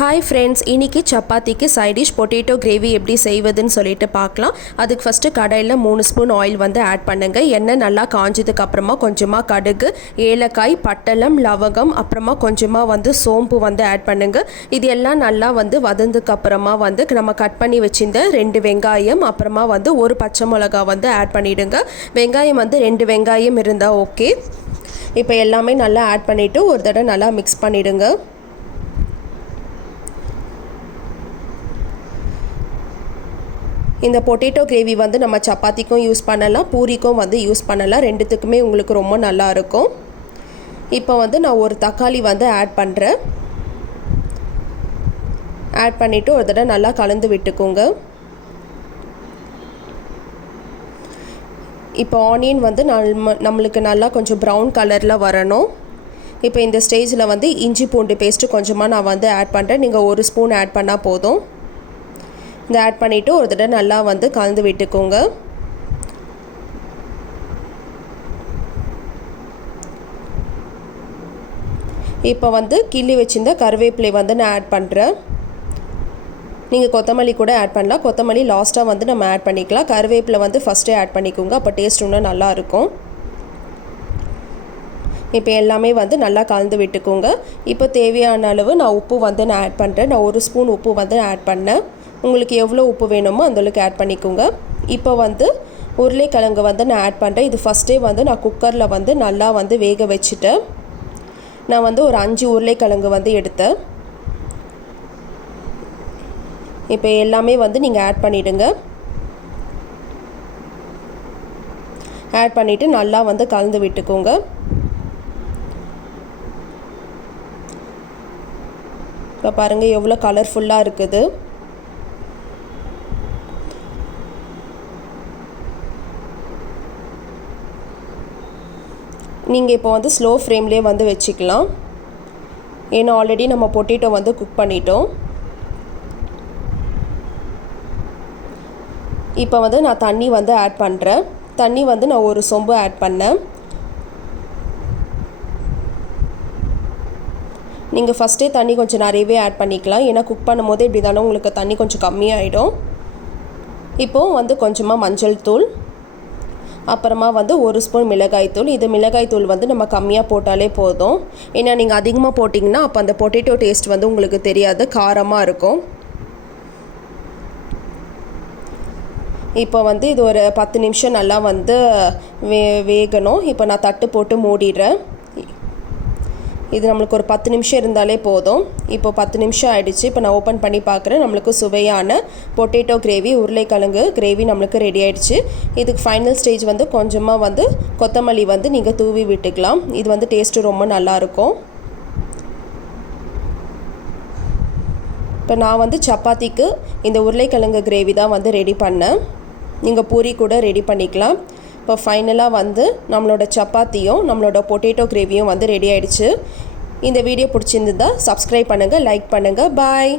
Hi friends, இன்றைக்கி சப்பாத்திக்கு side dish potato gravy எப்படி செய்வதுன்னு சொல்லிட்டு பார்க்கலாம். அதுக்கு ஃபஸ்ட்டு கடாயில் 3 ஸ்பூன் ஆயில் வந்து ஆட் பண்ணுங்கள். எண்ணெய் நல்லா காஞ்சதுக்கு அப்புறமா கொஞ்சமாக கடுகு, ஏலக்காய், பட்டலம், லவங்கம், அப்புறமா கொஞ்சமாக வந்து சோம்பு வந்து ஆட் பண்ணுங்கள். இது எல்லாம் நல்லா வந்து வதந்ததுக்கு அப்புறமா வந்து நம்ம கட் பண்ணி வச்சிருந்த 2 வெங்காயம், அப்புறமா வந்து ஒரு பச்சை மிளகா வந்து ஆட் பண்ணிவிடுங்க. வெங்காயம் வந்து 2 வெங்காயம் இருந்தால் ஓகே. இப்போ எல்லாமே நல்லா ஆட் பண்ணிவிட்டு ஒரு தடவை நல்லா மிக்ஸ் பண்ணிவிடுங்க. இந்த பொட்டேட்டோ கிரேவி வந்து நம்ம சப்பாத்திக்கும் யூஸ் பண்ணலாம், பூரிக்கும் வந்து யூஸ் பண்ணலாம். ரெண்டுத்துக்குமே உங்களுக்கு ரொம்ப நல்லாயிருக்கும். இப்போ வந்து நான் ஒரு தக்காளி வந்து ஆட் பண்ணுறேன். ஆட் பண்ணிவிட்டு ஒரு தடவை நல்லா கலந்து விட்டுக்கோங்க. இப்போ ஆனியன் வந்து நம்மளுக்கு நல்லா கொஞ்சம் ப்ரௌன் கலரில் வரணும். இப்போ இந்த ஸ்டேஜில் வந்து இஞ்சி பூண்டு பேஸ்ட்டு கொஞ்சமாக நான் வந்து ஆட் பண்ணுறேன். நீங்கள் 1 ஸ்பூன் ஆட் பண்ணால் போதும். இதை ஆட் பண்ணிவிட்டு ஒரு தடவை நல்லா வந்து கலந்து விட்டுக்கோங்க. இப்போ வந்து கிள்ளி வச்சிருந்த கருவேப்பிலை வந்து நான் ஆட் பண்ணுறேன். நீங்கள் கொத்தமல்லி கூட ஆட் பண்ணலாம். கொத்தமல்லி லாஸ்ட்டாக வந்து நம்ம ஆட் பண்ணிக்கலாம். கருவேப்பிலை வந்து ஃபஸ்ட்டே ஆட் பண்ணிக்கோங்க, அப்போ டேஸ்ட் இன்னும் நல்லாயிருக்கும். இப்போ எல்லாமே வந்து நல்லா கலந்து விட்டுக்கோங்க. இப்போ தேவையான அளவு நான் உப்பு வந்து நான் ஆட் பண்ணுறேன். நான் 1 ஸ்பூன் உப்பு வந்து ஆட் பண்ணேன். உங்களுக்கு எவ்வளோ உப்பு வேணுமோ அந்தளவுக்கு ஆட் பண்ணிக்கோங்க. இப்போ வந்து உருளைக்கிழங்கு வந்து நான் ஆட் பண்ணுறேன். இது ஃபஸ்ட்டே வந்து நான் குக்கரில் வந்து நல்லா வந்து வேக வச்சுட்டேன். நான் வந்து ஒரு 5 உருளைக்கிழங்கு வந்து எடுத்தேன். இப்போ எல்லாமே வந்து நீங்கள் ஆட் பண்ணிவிடுங்க. ஆட் பண்ணிவிட்டு நல்லா வந்து கலந்து விட்டுக்கோங்க. இப்போ பாருங்கள் எவ்வளோ கலர்ஃபுல்லாக இருக்குது. நீங்கள் இப்போ வந்து ஸ்லோ ஃப்ளேம்லேயே வந்து வச்சுக்கலாம். ஏன்னா ஆல்ரெடி நம்ம பொட்டேட்டோ வந்து குக் பண்ணிட்டோம். இப்போ வந்து நான் தண்ணி வந்து ஆட் பண்ணுறேன். தண்ணி வந்து நான் 1 சொம்பு ஆட் பண்ணேன். நீங்கள் ஃபஸ்ட்டே தண்ணி கொஞ்சம் நிறையவே ஆட் பண்ணிக்கலாம். ஏன்னா குக் பண்ணும்போது இப்படி தானே உங்களுக்கு தண்ணி கொஞ்சம் கம்மியாகிடும். இப்போது வந்து கொஞ்சமாக மஞ்சள் தூள், அப்புறமா வந்து 1 ஸ்பூன் மிளகாய்த்தூள். இது மிளகாய்த்தூள் வந்து நம்ம கம்மியாக போட்டாலே போதும். ஏன்னா நீங்கள் அதிகமாக போட்டிங்கன்னா அப்போ அந்த பொட்டேட்டோ டேஸ்ட் வந்து உங்களுக்கு தெரியாது, காரமாக இருக்கும். இப்போ வந்து இது ஒரு 10 நிமிஷம் நல்லா வந்து வேகணும். இப்போ நான் தட்டு போட்டு மூடிடுறேன். இது நம்மளுக்கு ஒரு 10 நிமிஷம் இருந்தாலே போதும். இப்போ 10 நிமிஷம் ஆகிடுச்சு. இப்போ நான் ஓப்பன் பண்ணி பார்க்குறேன். நம்மளுக்கு சுவையான பொட்டேட்டோ கிரேவி, உருளைக்கிழங்கு கிரேவி நம்மளுக்கு ரெடி ஆகிடுச்சு. இதுக்கு ஃபைனல் ஸ்டேஜ் வந்து கொஞ்சமாக வந்து கொத்தமல்லி வந்து நீங்கள் தூவி விட்டுக்கலாம். இது வந்து டேஸ்ட்டு ரொம்ப நல்லாயிருக்கும். இப்போ நான் வந்து சப்பாத்திக்கு இந்த உருளைக்கிழங்கு கிரேவி தான் வந்து ரெடி பண்ணேன். நீங்கள் பூரி கூட ரெடி பண்ணிக்கலாம். இப்போ ஃபைனலாக வந்து நம்மளோட சப்பாத்தியும் நம்மளோட பொட்டேட்டோ கிரேவியும் வந்து ரெடி ஆகிடுச்சு. இந்த வீடியோ பிடிச்சிருந்ததா சப்ஸ்கிரைப் பண்ணுங்கள், லைக் பண்ணுங்கள். பாய்.